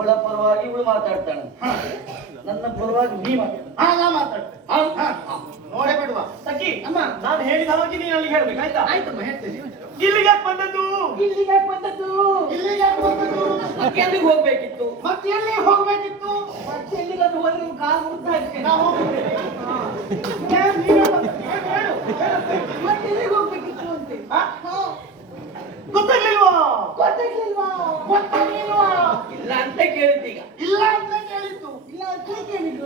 ಅವಳ ಪರವಾಗಿ ಇವಳು ಮಾತಾಡ್ತಾಳೆ, ನನ್ನ ಪರವಾಗಿ ನೀ ಮಾತಾಡ್ತೇನೆ. ನೋಡೇ ಬಿಡುವ ಸಖಿ ಅಮ್ಮ, ನಾನು ಹೇಳಿದ ಹಾಗೆ ನೀನು ಅಲ್ಲಿಗೆ ಹೇಳ್ಬೇಕು ಆಯ್ತಾ? ಆಯ್ತಮ್ಮ ಹೇಳ್ತೇನೆ. ಇಲ್ಲಿಗೆ ಬಂದದ್ದು ಇಲ್ಲಿಗೆ ಬಂದದ್ದು ಮತ್ತೆ ಎಲ್ಲಿಗೆ ಹೋಗ್ಬೇಕಿತ್ತು? ಮತ್ತೆ ಎಲ್ಲಿ ಹೋಗ್ಬೇಕಿತ್ತು? ಮತ್ತೆ ಎಲ್ಲಿಗಾದ್ರೂ ಹೋದ್ರೆ ನೀವು ಕಾಲು ಮುರ್ತಾ ಇರ್ತೇನೆ. ಮತ್ತೆ ಎಲ್ಲಿಗೆ ಹೋಗ್ಬೇಕಿತ್ತು ಅಂತೆ? ಗೊತ್ತಾಗ್ಲಿಲ್ವಾ? ಗೊತ್ತಾಗ್ಲಿಲ್ವಾ? ಇಲ್ಲ ಅಂತ ಕೇಳಿದ್ದೀಗ. ಇಲ್ಲ ಅಂತ ಕೇಳಿದ್ದು. ಇಲ್ಲ ಅಂತ ಕೇಳಿದ್ದು.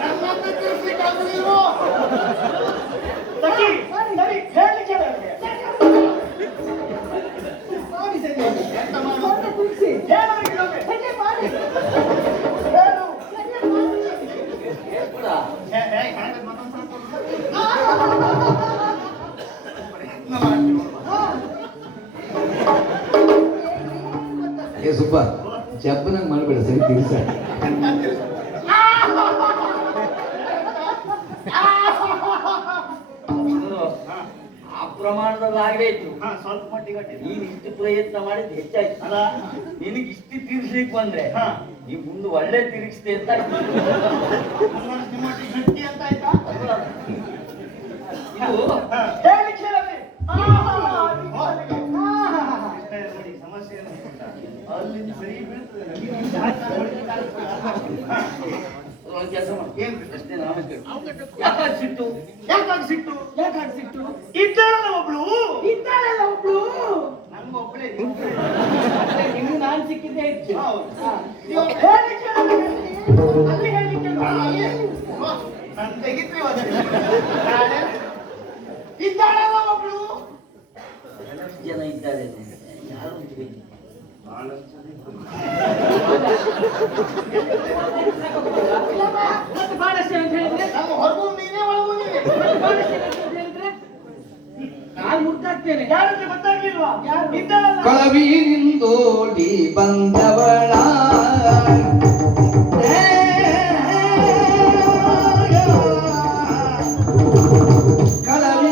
ನನ್ನನ್ನು ತಿರ್ಸ್ಲಿಕ್ಕೆ ಆಗುದಿಲ್ವೋ? ಸಖಿ ಸರಿ ಹೇಳಿ ಕೇಳ. ಮಾಡಿ ಸರಿ. ಎಂತ ಮಾಡುವ? ಹೇಳೋರಿಗೆ ನಮಗೆ ಸರಿ ಮಾಡಿ. ಹೇಳು. ಹೇಳ್ಕೊಡ. ಏ ಸುಬ್ಬ ಜಬ್ಬನಂಗ್ ಮಾಡ್ಬೇಡ, ಸರಿ ತಿರ್ಸ. ಆ ಪ್ರಮಾಣದಲ್ಲಿ ಆಗಬೇಕು. ಸ್ವಲ್ಪ ಮಟ್ಟಿಗೆ ನೀನು ಇಷ್ಟು ಪ್ರಯತ್ನ ಮಾಡಿದ್ದು ಹೆಚ್ಚಾಯ್ತು ಅಲ್ಲ. ನಿನಗೆ ಇಷ್ಟು ತಿರ್ಸ್ಲಿಕ್ಕೆ ಬಂದ್ರೆ ನೀ ಮುಂದೆ ಒಳ್ಳೆ ತಿರುಗಿಸ್ತೆ ಅಂತ ಗಟ್ಟಿ ಅಂತ ಆಯ್ತಾ? ಅಲ್ವಾ? ಇದು ಹೇಳಿ ಕೇಳಲಿ. ಸಮಸ್ಯೆ ಏನು? ಅಲ್ಲಿಂದ ಸರಿ ಬೀಳ್ತದೆ. ಒಂದು ಕೆಲಸ ಮಾಡಿ. ಏನ್ ಅಷ್ಟೇ ನಾವೇ ಕೇಳು. ಯಾಕಾಗ್ ಸಿಟ್ಟು? ಯಾಕಾಗ್ ಸಿಟ್ಟು? ಯಾಕಾಗ್ ಸಿಟ್ಟು? ಇದ್ದಾಳಲ್ಲ ಒಬ್ಳು. ಇದ್ದಾಳಲ್ಲ ಒಬ್ಳು. ನಂಗೆ ಒಬ್ಳೆ. ನಿಮ್ಗೆ ನಾನ್ ಸಿಕ್ಕಿದ್ದೆ ಹೆಚ್ಚು. ನೀವು ಹೇಳಿ ಕೇಳಲಿ. ಅಲ್ಲಿ ಹೇಳಿ ಕೇಳು. ನನ್ ತೆಗಿತ್ರಿ ಇದ್ದಾಳಲ್ಲ ಒಬ್ಳು. ಎಷ್ಟು ಜನ ಇದ್ದಾರೆ ಯಾರು ಗೊತ್ತಿಲ್ಲ. ಮತ್ತೆ ಬಹಳಷ್ಟು ಅಂತ ಹೇಳಿದ್ರೆ ನಮ್ಮ ಹೊರಗೂ ನೀನೇ ಒಳಗೂ ನೀನೇ. ಬಹಳಷ್ಟು ಅಂತ ಹೇಳಿದ್ರೆ ನಾನು ಮುಟ್ಟಾಗ್ತೇನೆ. ಯಾರಂತ ಗೊತ್ತಾಗ್ಲಿಲ್ವಾ? ಯಾರು? ಇದ್ದಾಳಲ್ಲ. ಕಳವಿನಿಂದೋಡಿ ಬಂದವಳ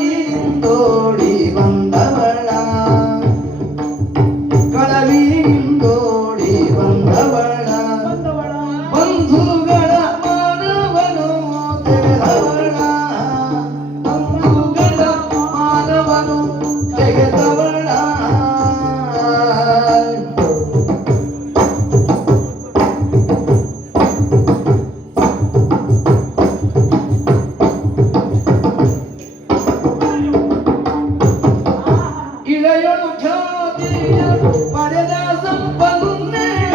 ಕಳವಿನಿಂದೋಡಿ ಬಂದವಳ ಕಳವಿನಿಂದೋಡಿ ಬಂದವಳ ಬಂಧುಗಳ ಮಾನವನು ತೆಗೆದವಳ ಬಂಧುಗಳ ಮಾನವನು ತೆಗೆದವಳ ಇಳೆಯೊಳು ಖ್ಯಾತಿಯ ಪಡೆದ ಸಂಪನ್ನೆಯ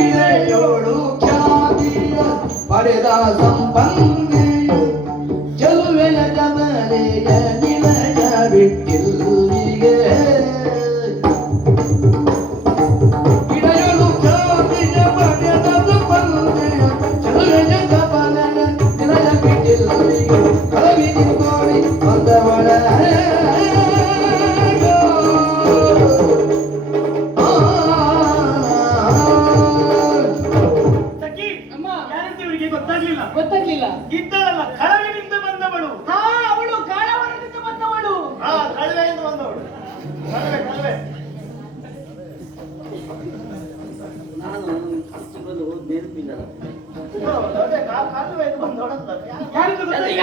ಇಳೆಯೋಳು ಖ್ಯಾತಿಯ ಪಡೆದ ಸಂಪನ್ನೆಯ ಚೆಲುವೆಯ ಜಮರೆಯ ನಿಲಯ ಬಿಟ್ಟಿಲ್ಲಿಗೆ ಇಳೆಯೋಳು ಖ್ಯಾತಿಯ ಪಡೆದ ಸಂಪನ್ನೆಯ ಚೆಲುವೆಯ ಜಮರೆಯ ನಿಲಯ ಬಿಟ್ಟಿಲ್ಲಿಗೆ ಕಳವಿನಿಂದೋಡಿ ಬಂದವಳ ಸಖಿ ಅಮ್ಮ, ಯಾರಂತ ಇವರಿಗೆ ಗೊತ್ತಾಗ್ಲಿಲ್ಲ. ಗೊತ್ತಾಗ್ಲಿಲ್ಲ. ಇದ್ದಾಳಲ್ಲ ಕಳವಿನಿಂದ ಬಂದವಳು. ಅವಳು ಕಾಳವರದಿಂದ ಬಂದವಳು. ಕಳವೆಯಿಂದ ಬಂದವಳು. ಕಳವೆ. ನಾನು ಬಂದು ನೆನಪಿಲ್ಲ. ಕಳವೆಯಿಂದ ಬಂದವಳು ಅಂತ. ಯಾರಿಗೂ ಅಲ್ಲ, ಗೊತ್ತಾಗ್ಲಿಲ್ಲ.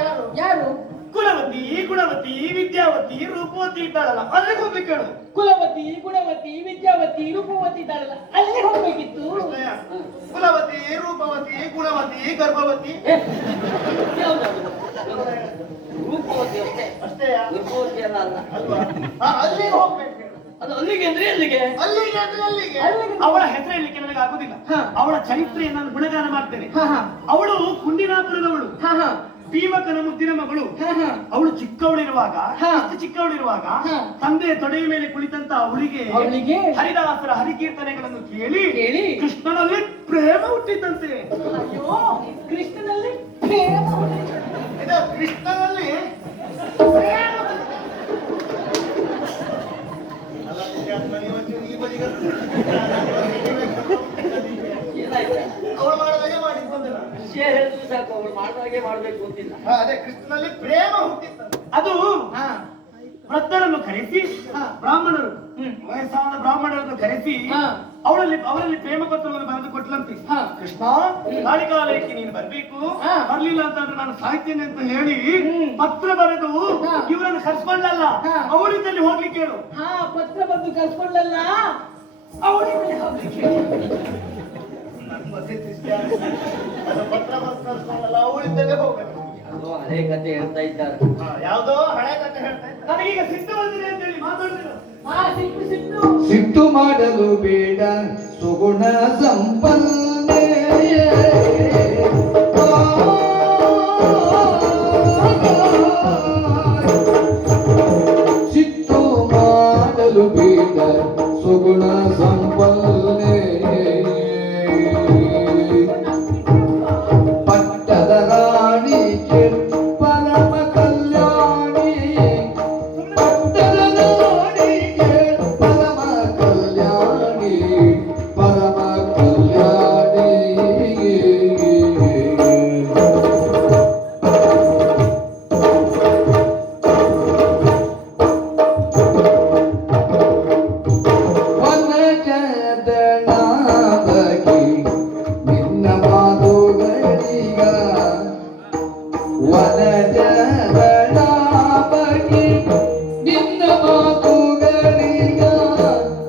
ಯಾರು? ಯಾರು? ಕುಲವತಿ, ಗುಣವತಿ, ವಿದ್ಯಾವತಿ, ರೂಪವತಿ ಇದ್ದಾಳಲ್ಲ, ಅಲ್ಲಿಗೆ ಹೋಗ್ಬೇಕು ಹೇಳು. ಕುಲವತಿ, ಗುಣವತಿ, ವಿದ್ಯಾವತಿ, ರೂಪವತಿ ಇದ್ದಾಳಲ್ಲ, ಅಲ್ಲಿ ಹೋಗ್ಬೇಕಿತ್ತು. ಕುಲವತಿ, ರೂಪವತಿ, ಗುಣವತಿ, ಗರ್ಭವತಿ. ಯಾವ್ದದು? ರೂಪವತಿ ಅಷ್ಟೇ. ಅಷ್ಟೇಯಾ? ಗರ್ಭವತಿ ಅಲ್ಲ ಅಲ್ಲ. ಅಲ್ವಾ? ಅಲ್ಲಿಗೆ ಹೋಗ್ಬೇಕು ಹೇಳು. ಅದು ಅಲ್ಲಿಗೆ ಅಂದ್ರೆ ಎಲ್ಲಿಗೆ? ಅಲ್ಲಿಗೆ ಅಂದ್ರೆ ಅಲ್ಲಿಗೆ. ಅವಳ ಹೆಸರು ಹೇಳಲಿಕ್ಕೆ ನನಗೆ ಆಗುದಿಲ್ಲ. ಅವಳ ಚರಿತ್ರೆಯನ್ನು ನಾನು ಗುಣಗಾನ ಮಾಡ್ತೇನೆ. ಅವಳು ಕುಂದಿನಾಪುರದವಳು. ಭೀಮಕನ ಮುದ್ದಿನ ಮಗಳು. ಅವಳು ಚಿಕ್ಕವಳಿರುವಾಗ, ಇಷ್ಟು ಚಿಕ್ಕವಳಿರುವಾಗ ತಂದೆ ತೊಡೆಯ ಮೇಲೆ ಕುಳಿತಂತ ಅವಳಿಗೆ ಹರಿದಾಸರ ಹರಿಕೀರ್ತನೆಗಳನ್ನು ಕೇಳಿ ಕೃಷ್ಣನಲ್ಲಿ ಪ್ರೇಮ ಹುಟ್ಟಿದ್ದಂತೆ. ಅಯ್ಯೋ, ಕೃಷ್ಣನಲ್ಲಿ ಪ್ರೇಮ ಹುಟ್ಟಿತು. ಇದು ಕೃಷ್ಣನಲ್ಲಿ ಏನಾಯ್ತು? ಅವಳು ಮಾಡಿದಾಗೆ ಮಾಡಿದ್ದು ಬಂದಿಲ್ಲ. ವಿಷಯ ಹೇಳಿದ್ರು ಸಾಕು, ಅವಳು ಮಾಡಿದಾಗೆ ಮಾಡ್ಬೇಕು ಅಂತಿಲ್ಲ. ಅದೇ ಕೃಷ್ಣನಲ್ಲಿ ಪ್ರೇಮ ಹುಟ್ಟಿತ್ತು. ಅದು ವೃದ್ಧರನ್ನು ಕರೆಸಿ ಬ್ರಾಹ್ಮಣರು ವಯಸ್ಸಾದ ಬ್ರಾಹ್ಮಣರನ್ನು ಕರೆಸಿ ಅವರಲ್ಲಿ ಪ್ರೇಮ ಪತ್ರವನ್ನು ಬರೆದು ಕೊಟ್ಲಂತೆ. ಕೃಷ್ಣ ಕಾಳಿಕಾಲಯಕ್ಕೆ ನೀನು ಬರ್ಬೇಕು, ಬರ್ಲಿಲ್ಲ ಅಂತಂದ್ರೆ ನಾನು ಸಾಯ್ತೇನೆ ಅಂತ ಹೇಳಿ ಪತ್ರ ಬರೆದು ಇವರನ್ನು ಕರ್ಸ್ಕೊಂಡಲ್ಲ ಅವಳಿದ್ದಲ್ಲಿ ಹೋಗ್ಲಿಕ್ಕೆ ಹೇಳು. ಪತ್ರ ಬಂದು ಕರ್ಸ್ಕೊಂಡಲ್ಲ ಅವಳಿದ್ದಲ್ಲಿ ಹೋಗ್ಲಿಕ್ಕೆ ಪತ್ರ ಬರೆದು ಕರ್ಸ್ಕೊಂಡಲ್ಲ ಅವಳಿದ್ದಲ್ಲಿ ಹೋಗ್ಬೇಕು. ಅದು ಹಳೆ ಕತೆ ಹೇಳ್ತಾ ಇದ್ದಾರೆ. ಯಾವ್ದೋ ಹಳೆ ಕತೆ ಹೇಳ್ತಾ ಇದ್ದಾರೆ. ನನಗೀಗ ಸಿಟ್ಟು ಬಂದಿದೆ ಅಂತ ಹೇಳಿ ಮಾತಾಡ್ತಿದ್ರು. ಸಿಟ್ಟು ಮಾಡಲು ಬೇಡ ಸುಗುಣ ಸಂಪನ್ನೆ, ಸಿಟ್ಟು ಮಾಡಲು ಬೇಡ ಸುಗುಣ ಸಂಪನ್ನೆ, ಪಟ್ಟದ ರಾಣಿ ಪರಮ ಕಲ್ಯಾಣಿ, ಪಟ್ಟದ ರಾಣಿ ಪರಮ ಕಲ್ಯಾಣಿ, ಪರಮ ಕಲ್ಯಾಣಿ. ವನಜದನಾದಗಿ ನಿನ್ನ ಮಾತುಗಳೀಗ, ವನಜದನಾದಗಿ ನಿನ್ನ ಮಾತುಗಳೀಗ,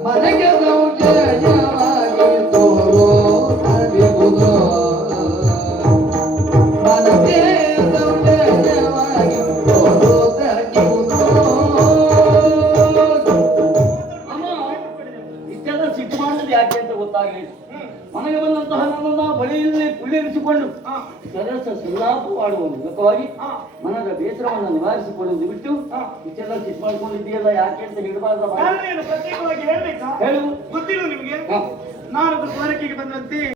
ಮನೆಗೆ ಸೌಜನ್ಯವಾಗಿ ತೋರೋ ನಲಿಗುವುದು, ಮನೆಗೆ ಸೌಜನ್ಯವಾಗಿ ತೋರೋ ನಲಿಗುವುದು. ಅಮ್ಮ, ಇಷ್ಟೆಲ್ಲ ಸಿಟ್ಟು ಮಾಡಿದ್ರೆ ಯಾಕೆ ಅಂತ ಗೊತ್ತಾಗಲಿಲ್ಲ. ಮನೆಗೆ ಬಂದಂತಹ ನನ್ನನ್ನ ಬಳಿಯಲ್ಲಿ ಕುಳ್ಳಿರಿಸಿಕೊಂಡು ಸರಸ ಸಂಲಾಪವಾಡುವ ಮೂಲಕವಾಗಿ ಮನದ ಬೇಸರವನ್ನು ನಿವಾರಿಸಿಕೊಳ್ಳುವುದು ಬಿಟ್ಟು ಇಷ್ಟೆಲ್ಲ ಸಿಟ್ಟು ಮಾಡ್ಕೊಂಡಿದ್ದೀಯಲ್ಲ ಯಾಕೆ ಅಂತ ಹೇಳಬಾರ್ದ? ಕಾರಣ ಏನು ಪ್ರತ್ಯೇಕವಾಗಿ ಹೇಳ್ಬೇಕಾ? ಹೇಳು. ಗೊತ್ತಿಲ್ಲ ನಿಮ್ಗೆ? ಹಾ. ನಾನು ದ್ವಾರಕೆಗೆ ಬಂದಂತೆ